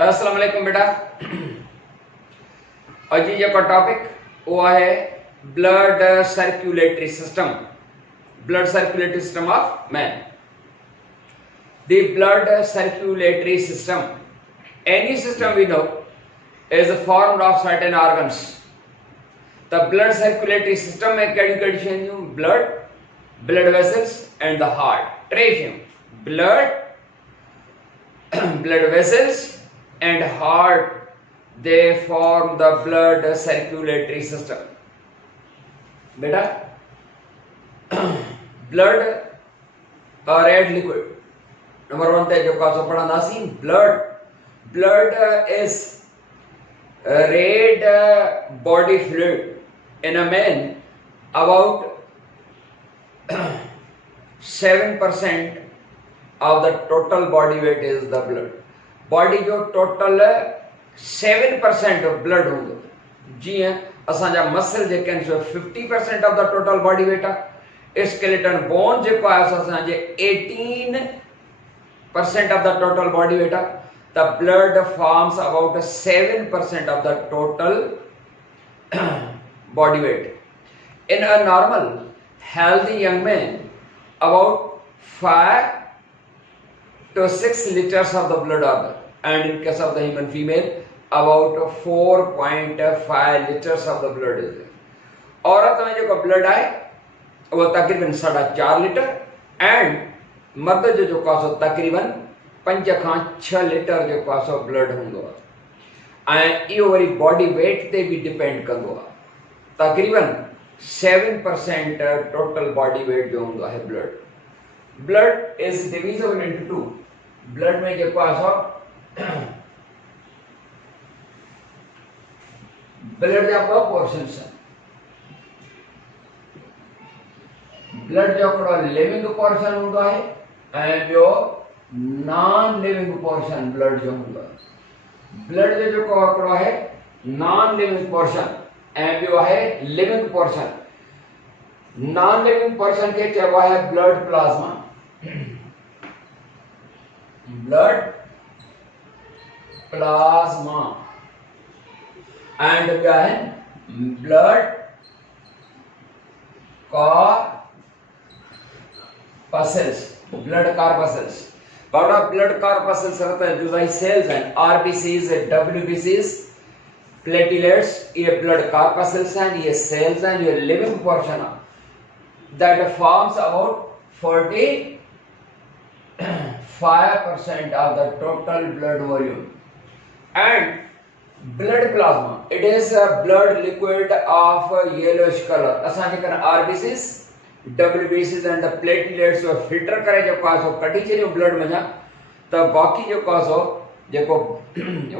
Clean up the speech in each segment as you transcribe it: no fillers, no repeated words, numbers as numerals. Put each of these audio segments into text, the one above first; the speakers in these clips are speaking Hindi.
अस्सलाम वालेकुम बेटा। अजी जो टॉपिक वो है blood circulatory system, blood circulatory system of man. The blood circulatory system, any system we know is formed of certain organs. The blood circulatory system में कड़ी कंडीशन हूँ blood vessels and the heart. ट्रेशियम blood vessels and heart, they form the blood circulatory system. बेटा blood और red liquid नंबर 1 ते जो कासो पढ़ा नासी blood is red body fluid in a man. About 7% of the total body weight is the blood. Body जो total 7% of blood होंगे। जी हाँ, असांजा मसल जेके हैं 50% of the total body weight आहे। skeleton bone जेको आहे असांजे 18% of the total body weight आहे। The blood forms about 7% of the total body weight. In a normal healthy young man, about 5 to 6 liters of the blood are there, and in case of the human female, about 4.5 liters of the blood is there. औरत में जो ब्लड आए वो तकरीबन 4.5 लीटर एंड मर्द जो कासो तकरीबन 5 खां 6 लीटर जो कासो ब्लड होंदो आहे ऐं इहो वरी बॉडी वेट ते भी डिपेंड कंदो आहे। तकरीबन 7% टोटल बॉडी वेट जो होंदो आहे blood is divisible into two. Blood में जो कासो ब्लड जा ॿ पोर्शन्स आहिनि। ब्लड जो हिकिड़ो लिविंग पोर्शन हूंदो आहे ऐं ॿियो नॉन लिविंग पोर्शन ब्लड जो हूंदो आहे। ब्लड जो जेको हिकिड़ो आहे नॉन लिविंग पोर्शन ऐं ॿियो आहे living portion. Non living portion खे चइबो आहे blood plasma. Blood plasma and ॿिया आहिनि ब्लड कॉर्पसल्स। ब्लड कॉर्पसल्स बड़ा ब्लड कॉर्पसल्स रहता है जुदाई सेल्स हैं आरबीसीज, डब्ल्यूबीसीज, प्लेटलेट्स, ये ब्लड कॉर्पसल्स हैं, ये सेल्स हैं, ये लिविंग पोर्शन है that forms about 45% of the total blood volume. And blood plasma, it is a blood liquid of a yellowish color. असां जेकर आरबीसीज, डब्ल्यूबीसीज एंड द प्लेटलेट्स को फिल्टर करे जो कासो कढी छॾियो ब्लड में त बाक़ी जो कासो जेको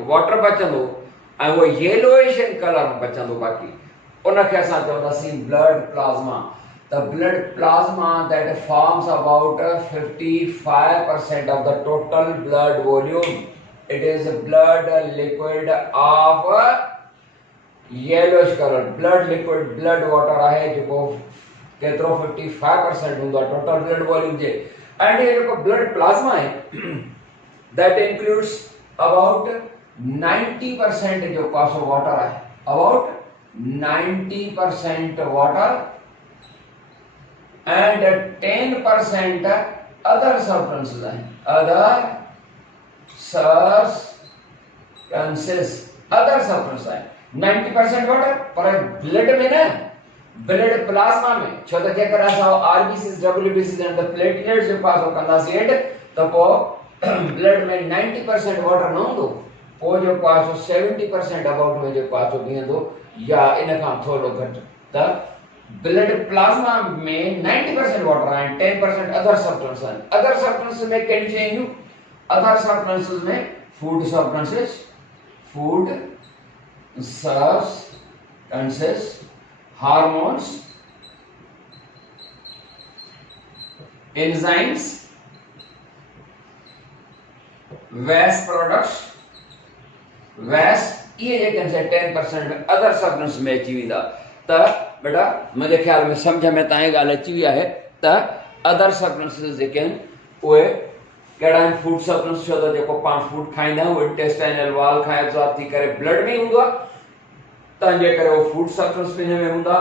वाटर बचंदो ऐं वो येलोइश इन कलर में बचंदो बाक़ी उनखे असां चवंदासीं blood plasma. The blood plasma that forms about 55% of the total blood volume. It is a blood liquid of yellowish color. Blood liquid, blood water आहे जेको केतिरो 55% हूंदो आहे total blood volume J. And ये जेको ब्लड प्लाज्मा आहे that includes about 90% जो कासो वाटर आहे, about 90% water and 10% other substances are other substances are 90% water पर ब्लड में ना ब्लड प्लाज्मा में छो त जेकर असां आरबीसीज, डब्ल्यूबीसीज एंड द प्लेटलेट्स जे पास कंदासीं एड त पोइ ब्लड में 90% वाटर न हूंदो, पोइ जो पासो 70% अबाउट में जो पासो बीहंदो या इन खां थोरो घटि। त ब्लड प्लाज्मा में 90% वाटर है, 10% अदर सब्सटेंस है। अदर सब्सटेंसेस में कौन सी हैं? अदर सब्सटेंसेस में food substances, hormones, enzymes, waste products, ये जेके 10% अदर सब्सटेंस में अची वेंदा। त बेटा मुझे ख्याल में समझ में तव्हांजी ॻाल्हि अची वई आहे त अदर सब्सटेंसेस जेके आहिनि उहे कहिड़ा आहिनि फूड सब्सटेंस छो त जेको पाण फूड खाईंदा आहियूं उहो इंटेस्टाइनल वॉल खां एब्जॉर्ब थी करे ब्लड में हूंदो आहे तंहिंजे करे उहो फूड सब्सटेंस बि हिन में हूंदा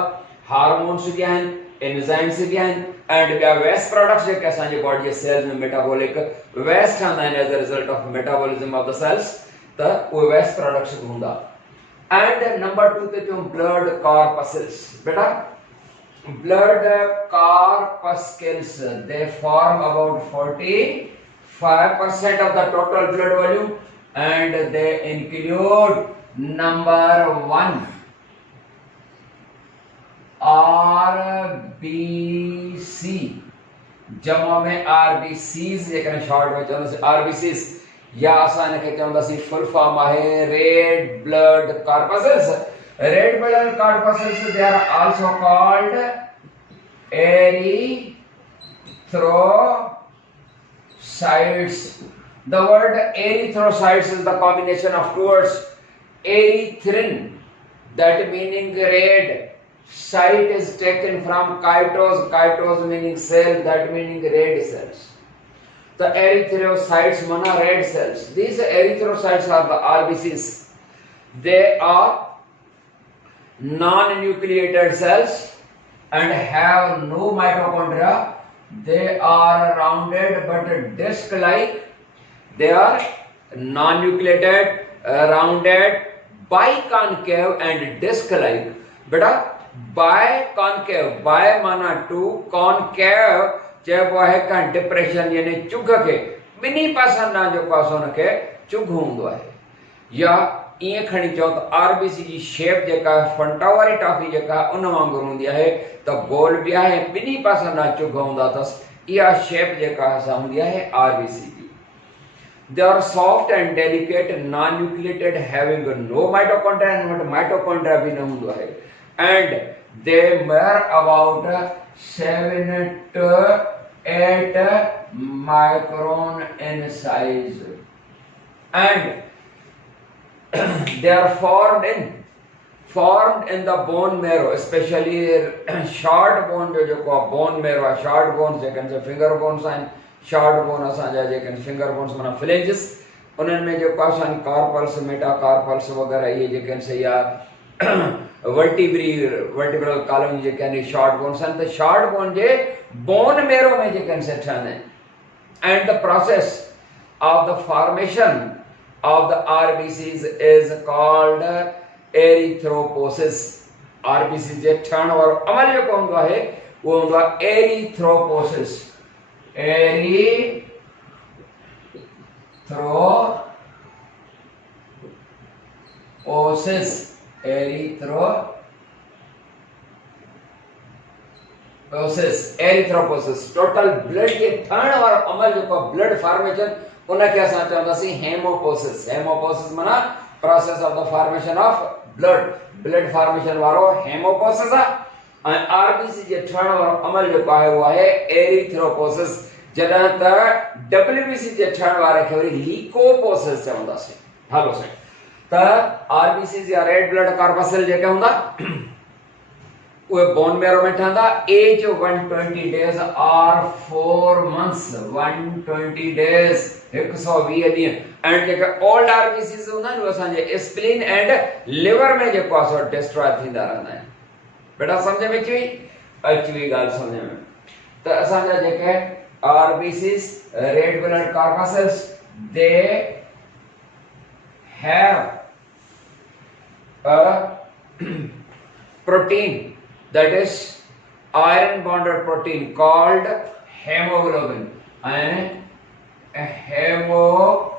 हार्मोन्स बि आहिनि एंजाइम्स बि आहिनि एंड ॿिया वेस्ट प्रोडक्ट्स जेके असांजी बॉडी जे सेल्स में मेटाबॉलिक वेस्ट ठहंदा आहिनि as a result of metabolism of the cells त उहे वेस्ट प्रोडक्ट्स बि हूंदा एंड नंबर 2 ते चऊं ब्लड कॉर्पस्कल्स बेटा blood corpuscles they form about 45% of the total blood volume and they include number 1 RBC जमा में RBCs जेकॾहिं शॉर्ट में चवंदासीं RBCs या असां हिनखे चवंदासीं फुल फॉर्म आहे red blood corpuscles red blood corpuscles they are also called erythrocytes the word erythrocytes is the combination of two words erythrin that meaning red cyte is taken from chitos meaning cell that meaning red cells the erythrocytes mana red cells these erythrocytes are the RBCs they are non-nucleated cells and have no mitochondria they are rounded but disc like they are non-nucleated rounded biconcave and disc like beta biconcave bi माना टू concave चइबो आहे का डिप्रेशन यानी चुघ खे ॿिन्ही पासनि ॾांहुं जेको आहे हुनखे चुघ हूंदो आहे या ईअं खणी चओ त आरबीसी जी शेप जेका फंटा वारी टॉफी जेका उन वांगुरु हूंदी आहे त गोल बि आहे ॿिन्ही पासनि ॾांहुं चुघ हूंदा अथसि इहा शेप जेका असां हूंदी आहे आरबीसी जी they are soft and delicate non-nucleated having no mitochondria and mitochondria भी न हूंदो आहे and they measure about 7 to 8 micron in size and they are formed in the bone marrow especially short bone जो bone marrow आहे short bones जेके finger bones आहिनि short bone असांजा जेके finger bones माना phalanges उन्हनि में जेको असां कार्पल्स मेटाकार्पल्स वग़ैरह इहे जेके आहिनि सही आहे वर्टिब्रल कॉलम जेके आहिनि short bones आहिनि त short bone जे bone marrow में जेके आहिनि से ठहंदा आहिनि and the process of the formation of the RBCs is called erythropoiesis RBCs जे ठहण वारो अमल जेको हूंदो आहे उहो हूंदो आहे erythropoiesis erythropoiesis total blood जे ठहण वारो अमल जेको blood formation उनखे असां चवंदासीं हेमोपोसिस माना process of the formation of blood formation वारो हेमोपोसिस आहे ऐं आरबीसी जे ठहण वारो अमल जेको आहे उहो आहे एरिथ्रोपोसिस जॾहिं त डब्ल्यूबीसी जे ठहण वारे खे वरी लीकोपोसिस चवंदासीं हलो साईं त आरबीसी या रेड ब्लड कॉर्पस्कल जेके हूंदा उहे बोन मैरो में ठहंदा एज 120 डेज और 4 मंथ्स 120 डेज 120 ॾींहं एंड जेके ओल्ड आरबीसीस हूंदा आहिनि उहे असांजे स्प्लीन एंड लिवर में जेको आहे सो डिस्ट्रॉय थींदा रहंदा आहिनि बेटा सम्झ में अची वई ॻाल्हि सम्झ में त असांजा जेके RBCs red blood corpuscles they have a protein that is iron bonded protein called hemoglobin and hemoglobin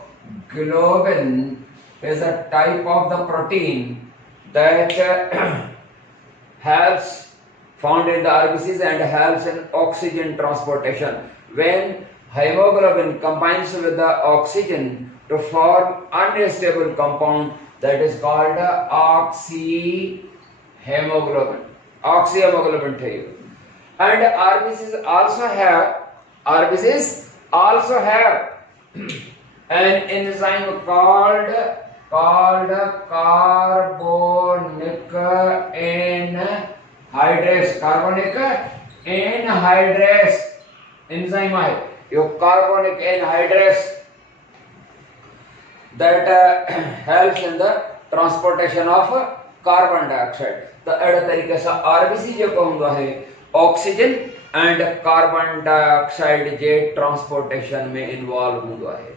is a type of the protein that helps found in the RBCs and helps in oxygen transportation when hemoglobin combines with the oxygen to form unstable compound that is called oxyhemoglobin and RBCs also have an enzyme called carbonic anhydrase enzyme है यो carbonic anhydrase that helps in the transportation of carbon dioxide. तो अड़े तरीके से आरबीसी जो कहूँगा है oxygen and carbon dioxide J transportation में इन्वॉल्व हुआ है.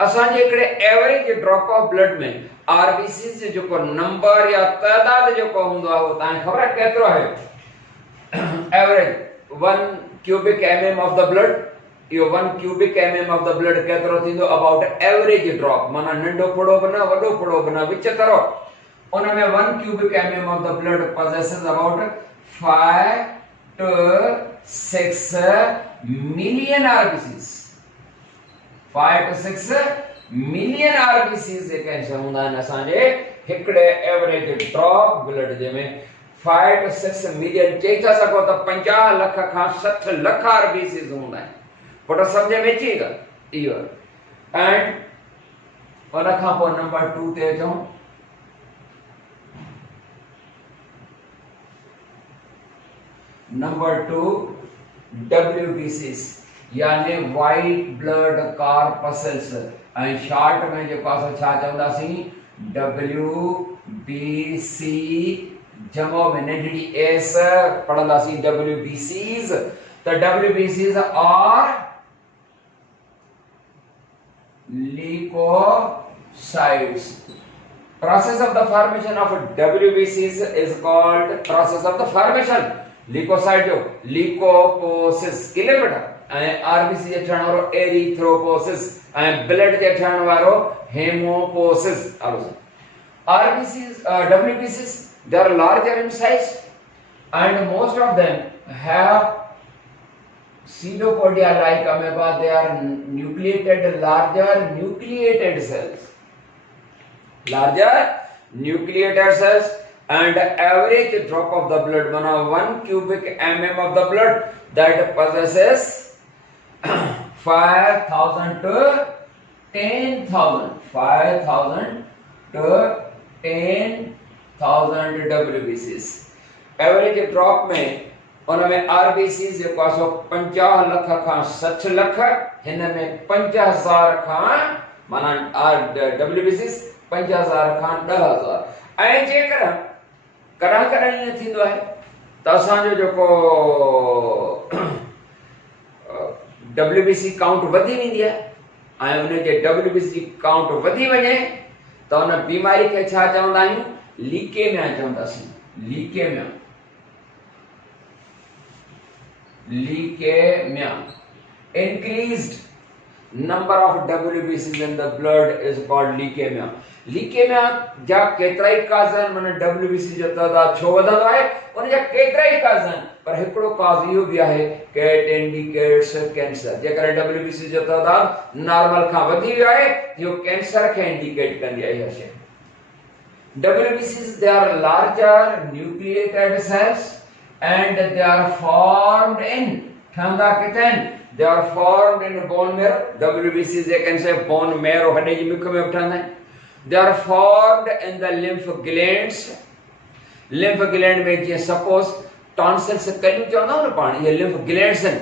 असांजे इकड़े एवरेज ड्रॉप ऑफ ब्लड में आरबीसी से जो को नंबर या तादाद जो कहूँगा हो ताने खबर है केतरो है. Average 1 cubic mm of the blood, yo 1 cubic mm of the blood केतरो थींदो अबाउट एवरेज ड्रॉप माना नंढो फोड़ो बना वडो फोड़ो बना विच तरो उन में 1 cubic mm of the blood possesses about 5 to 6 million RBCs. 5 to 6 million RBCs जे कैसे हुंदा आहिनि असांजे हिकड़े एवरेज ड्रॉप ब्लड जे में 5 to 6 million चई था सको त 50 लख खां 60 लख RBCs हुंदा आहिनि. पोइ सम्झ में अचेगा इहो. एंड उन खां पोइ नंबर 2 ते अचूं. नंबर 2 WBCs यानी वाइट ब्लड कॉर्पसेल्स ऐं शॉर्ट में जेको असां छा चवंदासीं WBC जमो में नंढड़ी S पढ़ंदासीं WBCs. The WBCs are leukocytes. Process of the formation of WBCs is called process of the formation. Leukocyte जो leukoposis क्लियर बेटा. ऐं RBC जे ठहण वारो एरिथ्रोपोसिस ऐं ब्लड जे ठहण वारो हेमोपोसिस. RBCs WBCs they are larger in size and most of them have pseudopodia like amoeba. They are nucleated, larger nucleated cells. Larger nucleated cells and average drop of the blood 1 cubic mm of the blood that possesses 5,000 to 10,000. 5,000 to 10,000 WBCs. Average drop में उनमें आरबीसी जेको आहे सो 50 लख खां 60 लख हिन में 50,000 खां माना डब्ल्यूबीसी 50,000 खां 10,000. ऐं जेकर कॾहिं ईअं थींदो आहे त असांजो जेको डब्ल्यूबीसी काउंट वधी वेंदी आहे ऐं उन जे डब्ल्यूबीसी काउंट वधी वञे त उन बीमारी खे छा चवंदा आहियूं लीकेमिया चवंदासीं. Leukemia. Increased number of WBCs in the blood is called leukemia. Leukemia जा केतिरा ई काज़ आहिनि माना WBC जो तइदाद छो वधंदो आहे उन जा केतिरा ई काज़ आहिनि पर हिकिड़ो काज़ इहो बि आहे कि इट इंडिकेट्स कैंसर. जेकर WBC जो तइदाद नॉर्मल खां वधी वियो आहे इहो कैंसर खे इंडिकेट कंदी आहे इहा शइ. WBCs they are larger nucleated cells and they are formed in ठहंदा किथे आहिनि they are formed in bone marrow. WBCs they can say bone marrow हॾे जी मुख में ठहंदा आहिनि. they are formed in the lymph glands. lymph gland में जीअं सपोज टॉन्सिल्स कलियूं चवंदा आहियूं न पाण इहे lymph glands आहिनि.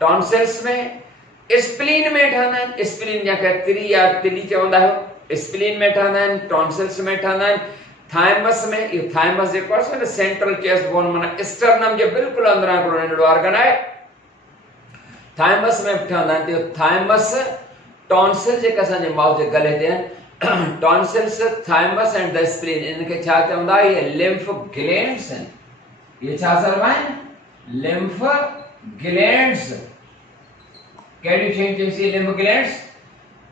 टॉन्सिल्स में स्प्लीन में ठहंदा आहिनि. स्प्लीन जंहिंखे तिरी या तिली चवंदा आहियो स्प्लीन में ठहंदा आहिनि. टॉन्सिल्स में ठहंदा आहिनि. थाइमस में इहो थाइमस जेको आहे न सेंट्रल चेस्ट बोन माना स्टर्नम जे बिल्कुलु अंदरां हिकिड़ो नंढड़ो ऑर्गन आहे. थाइमस में ठहंदा आहिनि. इहो थाइमस टॉन्सिल जेके असांजे माउथ जे गले ते आहिनि tonsils thymus and the spleen इनखे छा चवंदा इहे लिम्फ ग्लैंड्स आहिनि. इहे छा चइबा आहिनि लिम्फ ग्लैंड्स. कहिड़ी शयूं चईसीं lymph glands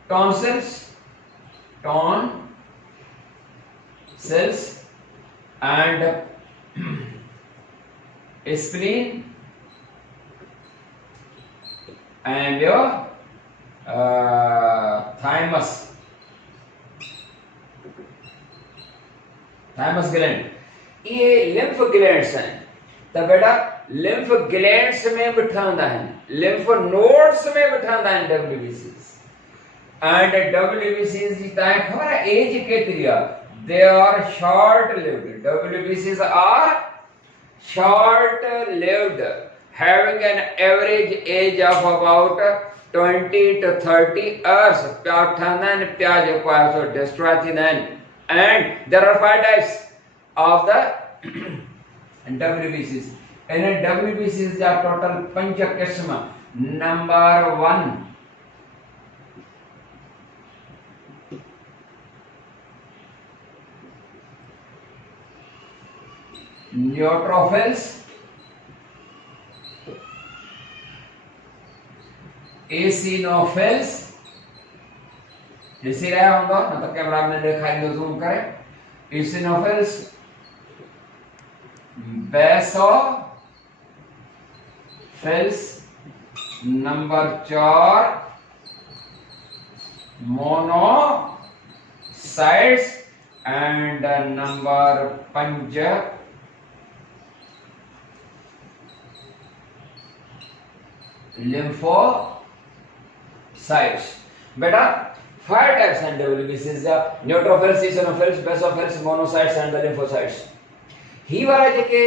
tonsils cells and spleen and your thymus gland. ये lymph glands हैं. तो बेटा lymph glands में भी ठहंदा आहिनि. lymph nodes में भी ठहंदा आहिनि WBCs. and WBCs जी तव्हांखे ख़बर आहे एज केतिरी आहे they are short lived. WBCs are short lived having an average age of about 20 to 30 hours pyauthanan pyaj so destroy thinan. And there are 5 types of the WBCs. In WBCs there are total 5 qism. Number 1, neutrophils, eosinophils, दिख रहा होगा ना, तो कैमरा में दिखाई दो, जूम करें, eosinophils, basophils, number 4 monocytes, and number 5 lymphocytes. बेटा 5 types and WBCs, the neutrophils, eosinophils, basophils, monocytes and the lymphocytes. ही वाला जेके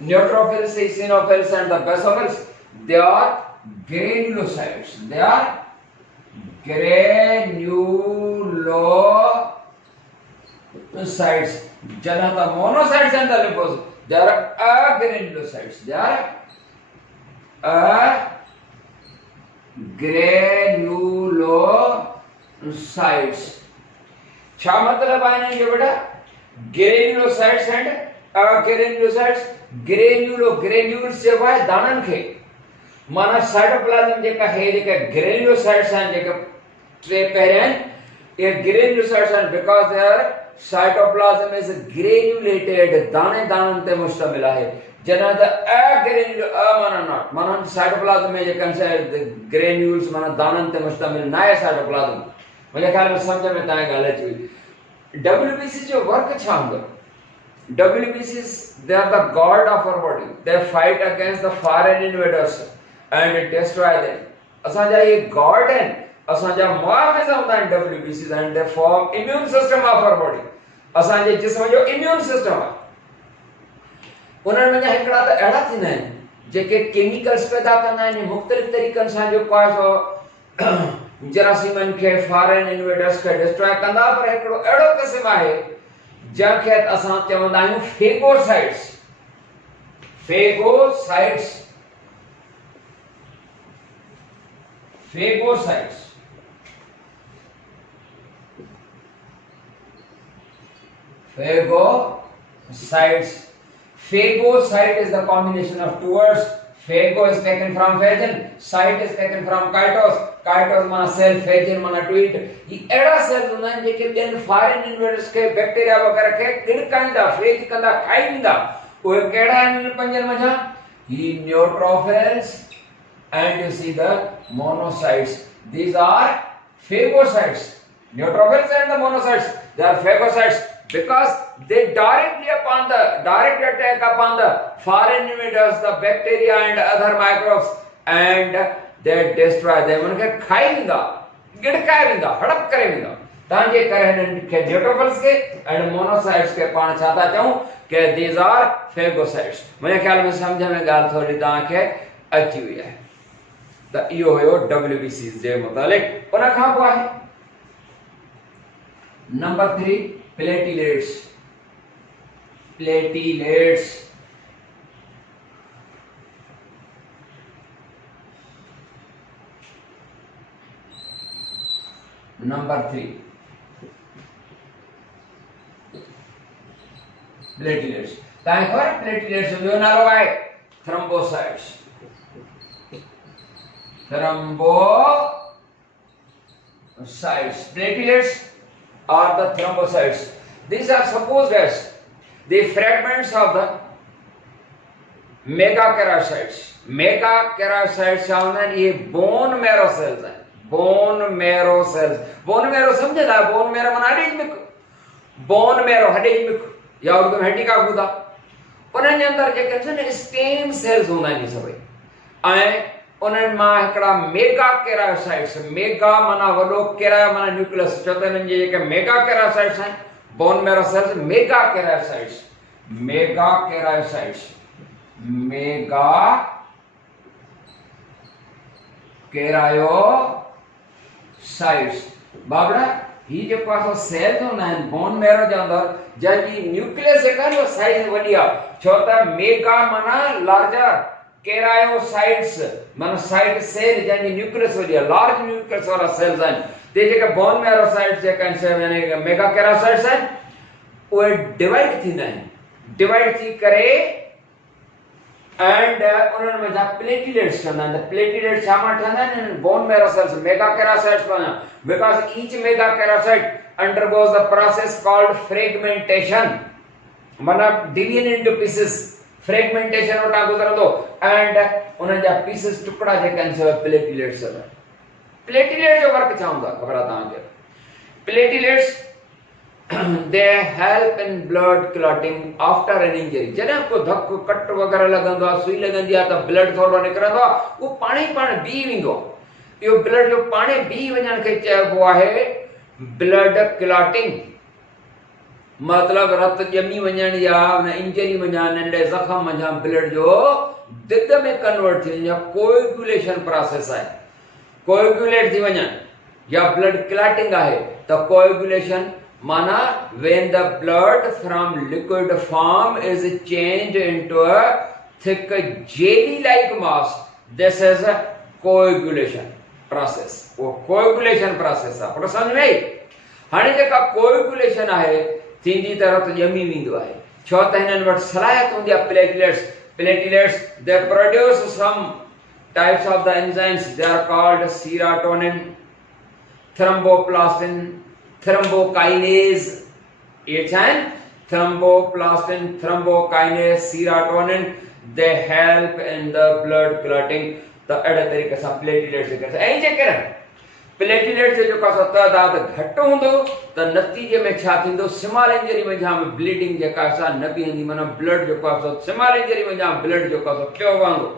neutrophils, eosinophils and the basophils, they are granulocytes. They are granulocytes. Just the monocytes and the lymphocytes, they are agranulocytes. They are agranulocytes. क्या मतलब आया ये बेटा? granulocytes and agranulocytes. granules से वो है दानन के माना साइटोप्लाज्म जेका है जेका granulocytes हैं जेका ट्रेपेरेन ये granulocytes हैं because their cytoplasm is granulated, दाने दानन ते मुश्तमिल है. जना द माना साइटोप्लाज्म में जो granules माना दानन ते मुश्तमिल ना है साइटोप्लाज्म. मुझे ख्याल में समझ में ताए गलत हुई. WBC जो वर्क छा होगा, WBCs, they are the god of our body. They fight against the foreign invaders and destroy them. असांजा ये god हैं, असांजा मुआविज़ा होता है WBCs, and they form immune system of our body. असांजे जिस्म जो immune system है, उन्हनि में हिकिड़ा त अहिड़ा थींदा आहिनि जेके केमिकल्स पैदा कंदा आहिनि मुख़्तलिफ़ तरीक़नि सां जो जरासीमनि खे फॉरेन इन्वेडर्स खे डिस्ट्रॉय कंदा. पर हिकिड़ो अहिड़ो क़िस्म आहे जंहिंखे असां चवंदा आहियूं phagocytes. Phagocytes phagocytes phagocytes. Phagocyte is the combination of two words. Phago is taken from phagen, cyte is taken from chitos. Chitos माना cell, phagen माना to eat. ये ऐसा cells होना है जेके ॿियनि foreign invaders के बैक्टीरिया वगैरह खे किड़काईंदा, फेज कंदा, खाई वेंदा. उहे कहिड़ा आहिनि पंजनि मंझां? ही neutrophils and you see the monocytes. These are phagocytes. Neutrophils and the monocytes, they are phagocytes because they directly attack upon the foreign invaders, the bacteria and other microbes, and they destroy them. उनके खाई वेंदा, गिड़काए वेंदा, हड़प करे वेंदा. तव्हांजे करे हिननि खे neutrophils के and monocytes के पाण छा था चऊं कि these are phagocytes. मुंहिंजे ख्याल में सम्झ में ॻाल्हि थोरी तव्हांखे अची वई आहे. त इहो हुयो WBCs जे मुतालिक़. उन खां पोइ आहे number 3 platelets. Platelets. Number 3 platelets. ताकि खबर platelets जो नालो है thrombocytes. Thrombocytes. Platelets are the thrombocytes. These are supposed as the fragments of the megakaryocytes. Megakaryocytes are ये bone marrow cells हैं. Bone marrow cells. Bone marrow समझे ना? Bone marrow माना हड्डी में. Bone marrow हड्डी में या उर्दू में हड्डी का गुदा. उन्हनि अंदर जेके हैं stem cells होना नहीं सभी. ऐं उन्हनि मां हिकिड़ा मेगाकैरायोसाइट्स. मेगा माना वॾो, कैरायो माना न्यूक्लियस. चवंदा आहिनि जेके मेगाकैरायोसाइट्स आहिनि बोन मैरो सेल्स. मेगाकैरायोसाइट्स. मेगाकैरायोसाइट्स. मेगाकैरायोसाइट्स केरायोसाइट्स। बाबड़ा ही जेको आहे सेल हूंदा आहिनि बोन मेरो जे अंदरि जंहिंजी न्यूक्लियस जेका आहे साइज वॾी आहे, छो त मेगा माना लार्जर, केरायोसाइट्स माना साइट सेल जंहिंजी न्यूक्लियस वॾी आहे, लार्ज न्यूक्लियस वारा सेल्स आहिनि। ते जेके बोन मेरोसाइट्स जेका आहिनि यानी मेगा केरायोसाइट्स आहिनि उहे डिवाइड थींदा आहिनि, डिवाइड थी करे एंड उन्हनि में जा प्लेटलेट्स ठहंदा आहिनि। प्लेटलेट्स छा मां ठहंदा आहिनि? Bone marrow sales, megakaryocytes मां, because each megakaryocyte undergoes the process called fragmentation, माना डिवीजन इनटू पीसेस, फ्रेगमेंटेशन वटा गुजरंदो एंड उन्हनि जा पीसेस टुकड़ा जेके आहिनि सो प्लेटलेट्स आहिनि। प्लेटलेट जो वर्क छा हूंदो आहे ख़बर आहे तव्हांखे? Platelets they help in blood clotting after an injury। जॾहिं को धक कट वग़ैरह लॻंदो आहे, सुई लॻंदी आहे त ब्लड थोरो निकिरंदो आहे, उहो पाण ई पाण बीह वेंदो आहे। इहो ब्लड जो पाण बीह वञण खे चइबो आहे ब्लड क्लॉटिंग। मतलब रत ॼमी वञण या उन इंजरी वञा, नंढे ज़ख़म वञा, ब्लड जो दिग में कन्वर्ट थी वञे, कोएगुलेशन प्रोसेस आहे, कोएगुलेट थी वञनि या ब्लड क्लॉटिंग आहे। त कोएगुलेशन माना when the blood from liquid form is changed into a thick jelly like mass, this is a coagulation process। वो coagulation process आहे, पर समझ में आई? हाणे जेका कोएगुलेशन आहे थींदी त रत ॼमी वेंदो आहे, छो त हिननि वटि सलाहियत हूंदी आहे platelets they produce some types of the enzymes, they are called serotonin, thromboplastin, thrombokinase। ये छा आहिनि? thromboplastin, thrombokinase, serotonin, they help in the blood clotting। त अहिड़े तरीक़े सां प्लेटलेट्स जेके ऐं जेकर प्लेटलेट्स जो जेको तइदाद घटि हूंदो त नतीजे में छा थींदो? स्मॉल इंजरी में जाम ब्लीडिंग जेका असां न बीहंदी, माना ब्लड जेको आहे स्मॉल इंजरी में जाम ब्लड जेको आहे पियो वांगुरु।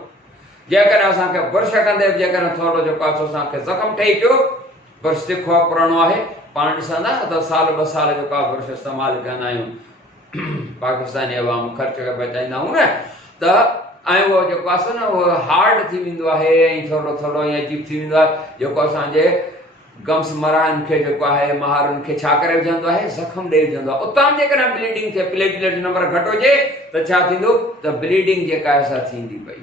जेकर असांखे बुरश कंदे जेकर थोरो जेको आहे असांखे ज़ख़म ठही पियो, बुरश तिखो आहे, पुराणो आहे, पाण ॾिसंदा त साल 2 साल जेको आहे बुरश इस्तेमालु कंदा आहियूं, पाकिस्तानी अवाम ख़र्च खे बचाईंदा आहियूं न, त ऐं उहो जेको आहे न उहो हार्ड थी वेंदो आहे ऐं थोरो थोरो ईअं अजीब थी वेंदो आहे, जेको असांजे गम्स मराहनि खे जेको आहे महारुनि खे छा करे विझंदो आहे? ज़ख़म ॾेई विझंदो आहे। उतां जेकॾहिं ब्लीडिंग थिए, प्लेटलेट जो नंबर घटि हुजे त छा थींदो? त ब्लीडिंग जेका असां थींदी पई,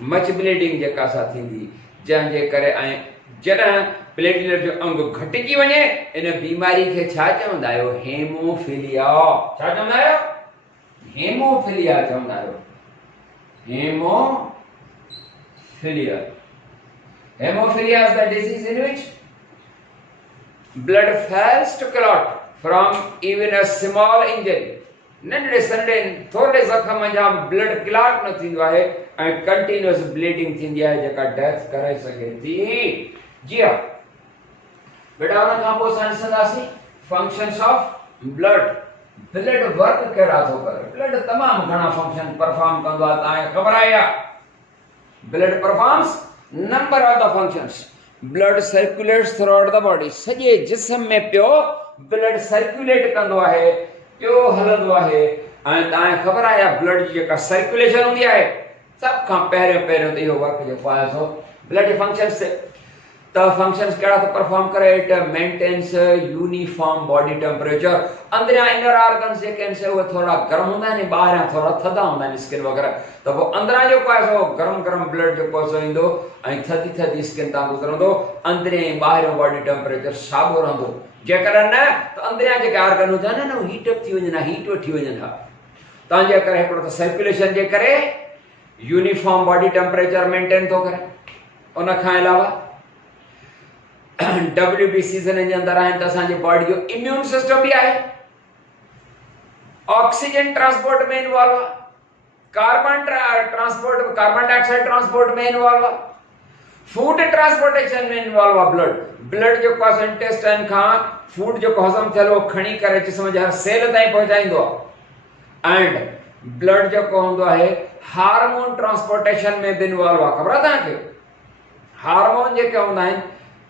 मच ब्लीडिंग जेका असां थींदी, जंहिंजे करे ऐं जॾहिं प्लेटलेट जो अंग घटिजी वञे इन बीमारी खे छा चवंदा आहियो? हेमोफिलिया। छा चवंदा आहियो? हेमोफिलिया चवंदा आहियो, haemophilia. Hemophilia is the disease in which blood fails to clot from even a small injury। नंढे संडे थोड़े ज़ख़म जा ब्लड क्लॉट न थींदो आहे ऐं कंटिन्यूअस ब्लीडिंग थींदी आहे जेका डेथ करे सघे थी। जी हा बेटा, उन खां पोइ असां ॾिसंदासीं functions of blood. Blood work कहिड़ा थो करे? ब्लड तमामु घणा फंक्शन परफॉर्म कंदो आहे, तव्हांखे ख़बर आहे या? Blood performs number of the functions। blood circulates throughout the body। सॼे जिस्म में पियो ब्लड सर्कुलेट कंदो आहे, पियो हलंदो आहे। ऐं तव्हांखे ख़बर आहे ब्लड जी जेका सर्कुलेशन हूंदी आहे, सभ खां पहिरियों त इहो वर्क जेको आहे सो ब्लड जे फंक्शन्स ते। त फंक्शन्स कहिड़ा थो परफॉर्म करे? It maintains uniform body temperature. अंदरियां इनर ऑर्गन्स जेके आहिनि से उहे थोरा गर्म हूंदा आहिनि, ॿाहिरियां थोरा थधा हूंदा आहिनि, स्किन वग़ैरह। त पोइ अंदरां जेको आहे सो गरम ब्लड जेको आहे सो ईंदो ऐं थधी स्किन तां गुज़रंदो, अंदरियां ऐं ॿाहिरियों बॉडी टेम्परेचर साॻियो रहंदो। जेकर न त अंदरियां जेके ऑर्गन हूंदा आहिनि न उहे हीट अप थी वञनि, हीट वठी वञनि। हा तव्हांजे करे हिकिड़ो त सर्कुलेशन जे करे यूनिफॉर्म बॉडी टेम्परेचर मेंटेन थो करे। उन खां अलावा WBC जे अंदरि आहिनि त असांजी बॉडी जो इम्यून सिस्टम बि आहे, ऑक्सीजन ट्रांसपोर्ट में इन्वॉल्व आहे, कार्बन डाइऑक्साइड ट्रांसपोर्ट में इन्वॉल्व आहे, फूड ट्रांसपोर्टेशन में इन्वॉल्व आहे। ब्लड जेको आहे इंटेस्टाइन खां फूड जेको हज़म थियल हो खणी करे जिस्म जे हर सेल ताईं पहुचाईंदो आहे। एंड ब्लड जेको हूंदो आहे हार्मोन ट्रांसपोर्टेशन में बि इन्वॉल्व आहे। ख़बर आहे तव्हांखे? हार्मोन जेके हूंदा आहिनि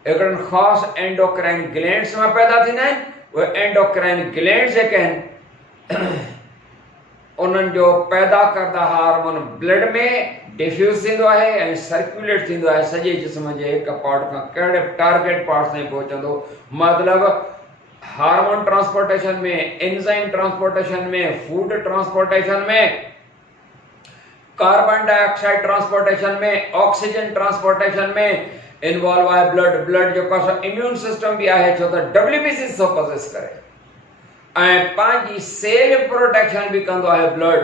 हिकिड़नि ख़ासि एंडोक्राइन ग्लैंड्स में पैदा थींदा आहिनि। उहे एंडोक्राइन ग्लैंड्स जेके आहिनि उन्हनि जो पैदा करदा हार्मोन ब्लड में डिफ्यूज़ थींदो आहे ऐं सर्कुलेट थींदो आहे सॼे जिस्म जे हिक पार्ट खां कहिड़े टारगेट पार्ट ताईं पहुचंदो। मतिलबु हार्मोन ट्रांसपोर्टेशन में, एंजाइम ट्रांसपोर्टेशन में, फूड ट्रांसपोर्टेशन में, कार्बन डाइऑक्साइड ट्रांसपोर्टेशन में, ऑक्सीजन ट्रांसपोर्टेशन में इन्वॉल्व आहे ब्लड। ब्लड जेको आहे इम्यून सिस्टम बि आहे, छो त WBC सो पोसेस करे ऐं पंहिंजी सेल प्रोटेक्शन बि कंदो आहे ब्लड।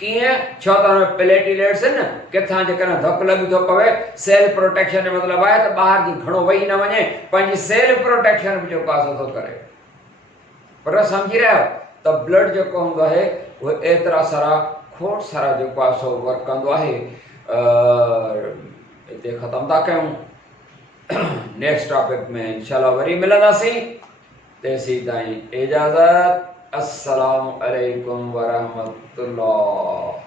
कीअं? छो त हुन प्लेटलेट्स आहिनि न, किथां जेकॾहिं धकु लॻी थो पवे, सेल प्रोटेक्शन जो मतिलबु आहे त ॿाहिरि जी घणो वेही न वञे, पंहिंजी सेल प्रोटेक्शन बि जेको आहे थो करे। पर सम्झी रहिया आहियो त ब्लड जेको हूंदो आहे उहो एतिरा सारा खोड़ सारा जेको आहे सो वर्क कंदो आहे। हिते ख़तमु था कयूं, नेक्स्ट टॉपिक में इंशाल्लाह वरी मिलंदासीं। तेसीं ताईं इजाज़त। अस्सलामु अलैकुम वरहमतुल्लाह।